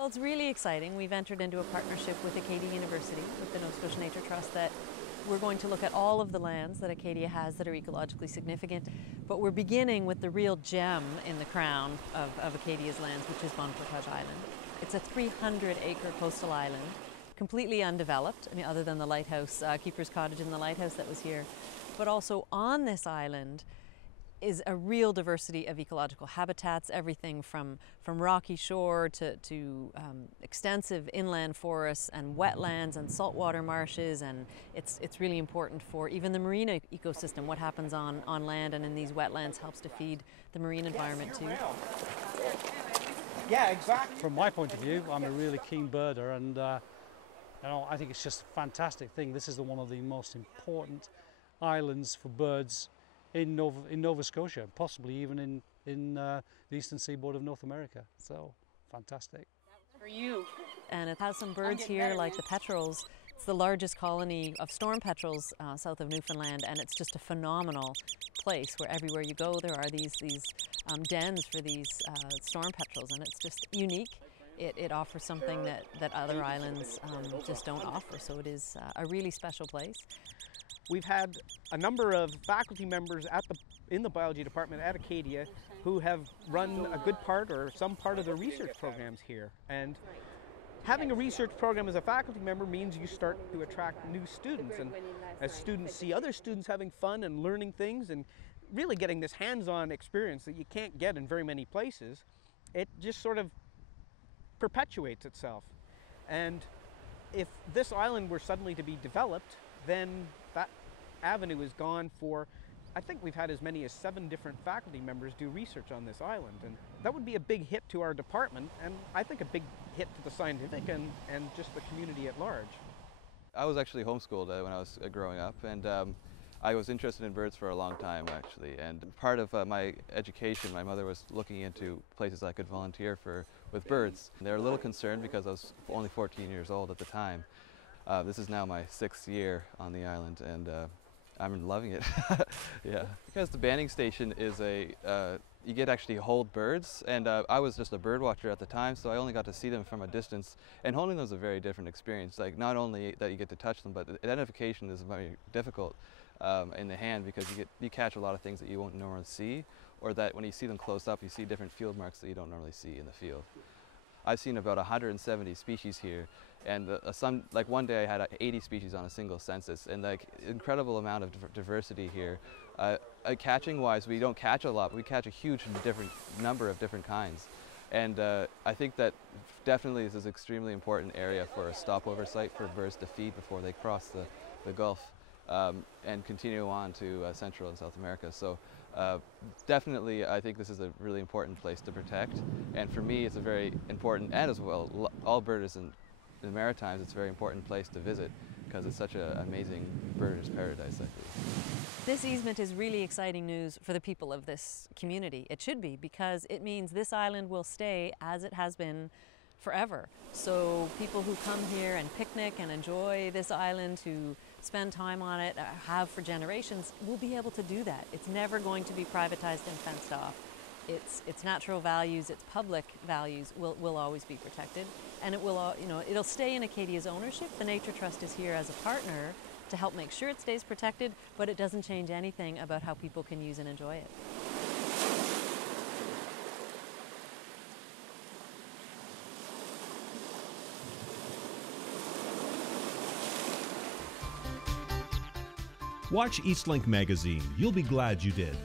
Well, it's really exciting. We've entered into a partnership with Acadia University, with the Nova Scotia Nature Trust, that we're going to look at all of the lands that Acadia has that are ecologically significant. But we're beginning with the real gem in the crown of Acadia's lands, which is Bon Portage Island. It's a 300-acre coastal island, completely undeveloped, I mean, other than the lighthouse, Keeper's Cottage and the lighthouse that was here. But also on this island is a real diversity of ecological habitats, everything from rocky shore to extensive inland forests and wetlands and saltwater marshes, and it's really important for even the marine ecosystem. What happens on land and in these wetlands helps to feed the marine environment too. Yeah, exactly. From my point of view, I'm a really keen birder, and I think it's just a fantastic thing. This is one of the most important islands for birds in Nova Scotia, possibly even in the eastern seaboard of North America. So, fantastic. For you. And it has some birds here like the petrels. It's the largest colony of storm petrels south of Newfoundland, and it's just a phenomenal place where everywhere you go there are these dens for these storm petrels, and it's just unique. It offers something that other islands just don't offer, so it is a really special place. We've had a number of faculty members in the biology department at Acadia who have run a good part or some part of their research programs here. And having a research program as a faculty member means you start to attract new students. And as students see other students having fun and learning things and really getting this hands-on experience that you can't get in very many places, it just sort of perpetuates itself. And if this island were suddenly to be developed, then that avenue is gone for, I think we've had as many as 7 different faculty members do research on this island, and that would be a big hit to our department, and I think a big hit to the scientific and just the community at large. I was actually homeschooled when I was growing up, and I was interested in birds for a long time actually, and part of my education, my mother was looking into places I could volunteer with birds. They were a little concerned because I was only 14 years old at the time. This is now my 6th year on the island, and I'm loving it. Yeah, because the banding station is you get actually hold birds, and I was just a bird watcher at the time, so I only got to see them from a distance, and holding them is a very different experience. Like, not only that you get to touch them, but the identification is very difficult in the hand, because you catch a lot of things that you won't normally see, or that when you see them close up, you see different field marks that you don't normally see in the field. I've seen about 170 species here, and like one day I had 80 species on a single census, and like incredible amount of diversity here. Catching wise, we don't catch a lot, but we catch a huge number of different kinds. And I think that definitely this is an extremely important area for a stopover site for birds to feed before they cross the Gulf and continue on to Central and South America. So definitely I think this is a really important place to protect, and for me it's a very important, and as well all birders in the Maritimes, it's a very important place to visit because it's such an amazing birder's paradise, I think. This easement is really exciting news for the people of this community. It should be, because it means this island will stay as it has been forever. So people who come here and picnic and enjoy this island, who spend time on it, have for generations, will be able to do that. It's never going to be privatized and fenced off. Its natural values, its public values will always be protected, and it will, it'll stay in Acadia's ownership. The Nature Trust is here as a partner to help make sure it stays protected, but it doesn't change anything about how people can use and enjoy it. Watch Eastlink Magazine. You'll be glad you did.